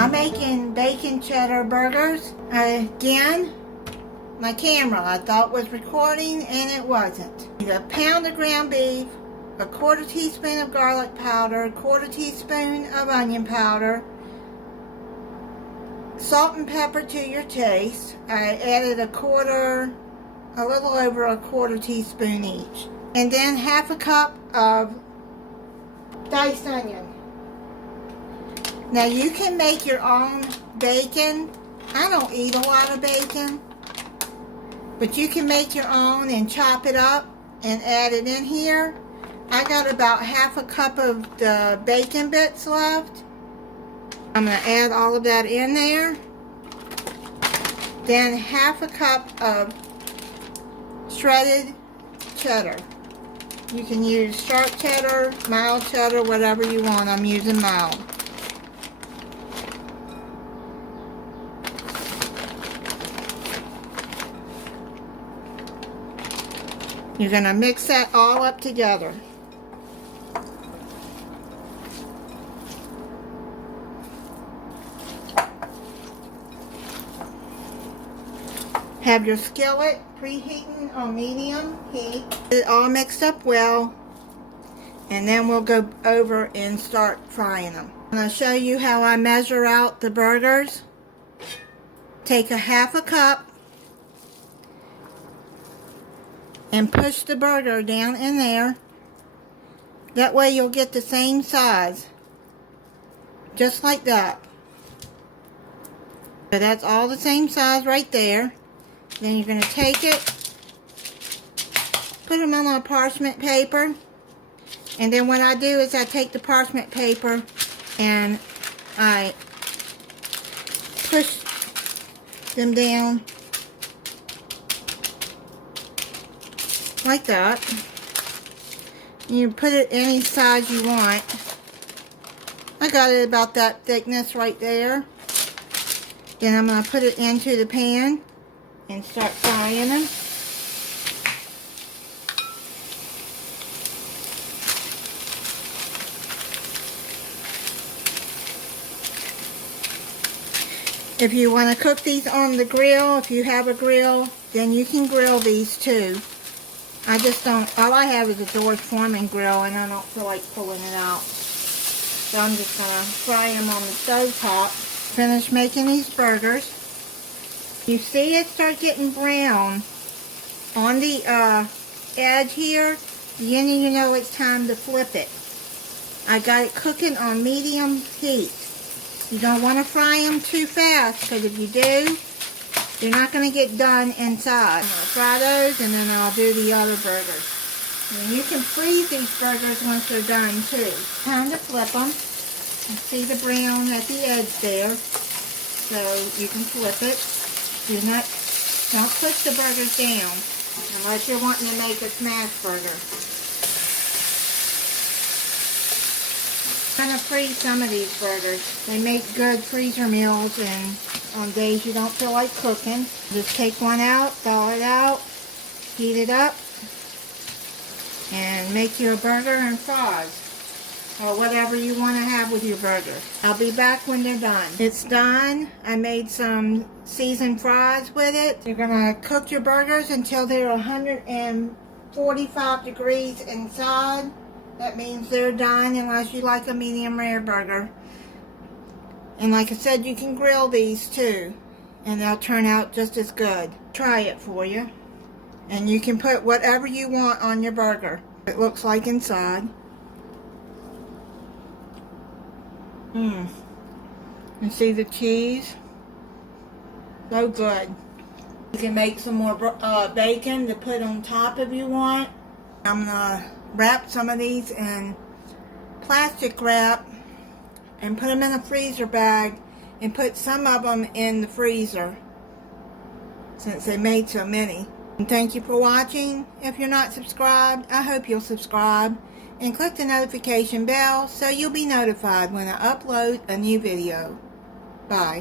I'm making bacon cheddar burgers. Again, my camera I thought was recording and it wasn't. A pound of ground beef, a quarter teaspoon of garlic powder, a quarter teaspoon of onion powder, salt and pepper to your taste. I added a little over a quarter teaspoon each. And then half a cup of diced onion. Now you can make your own bacon. I don't eat a lot of bacon, but you can make your own and chop it up and add it in here. I got about half a cup of the bacon bits left. I'm going to add all of that in there. Then half a cup of shredded cheddar. You can use sharp cheddar, mild cheddar, whatever you want. I'm using mild. You're going to mix that all up together. Have your skillet preheating on medium heat. Get it all mixed up well, and then we'll go over and start frying them. I'm going to show you how I measure out the burgers. Take a half a cup and push the burger down in there. That way you'll get the same size. Just like that. So that's all the same size right there. Then you're going to take it, put them on a parchment paper. And then what I do is I take the parchment paper and I push them down like that. You put it any size you want. I got it about that thickness right there. Then I'm going to put it into the pan and start frying them. If you want to cook these on the grill, if you have a grill, then you can grill these too. I just don't, all I have is a George Foreman grill and I don't feel like pulling it out. So I'm just going to fry them on the stove top. Finish making these burgers. You see it start getting brown on the edge here, then you know it's time to flip it. I got it cooking on medium heat. You don't want to fry them too fast, because if you do, they're not going to get done inside. I'm going to fry those and then I'll do the other burgers. And you can freeze these burgers once they're done too. Time to flip them. You see the brown at the edge there, so you can flip it. Don't push the burgers down unless you're wanting to make a smash burger. I'm going to freeze some of these burgers. They make good freezer meals, and on days you don't feel like cooking, just take one out, thaw it out, heat it up, and make you a burger and fries. Or whatever you want to have with your burger. I'll be back when they're done. It's done. I made some seasoned fries with it. You're going to cook your burgers until they're 145 degrees inside. That means they're done unless you like a medium rare burger. And like I said, you can grill these too, and they'll turn out just as good. Try it for you. And you can put whatever you want on your burger. It looks like inside. And see the cheese? So good. You can make some more bacon to put on top if you want. I'm going to wrap some of these in plastic wrap and put them in a freezer bag and put some of them in the freezer since they made so many. And thank you for watching. If you're not subscribed, I hope you'll subscribe and click the notification bell so you'll be notified when I upload a new video. Bye.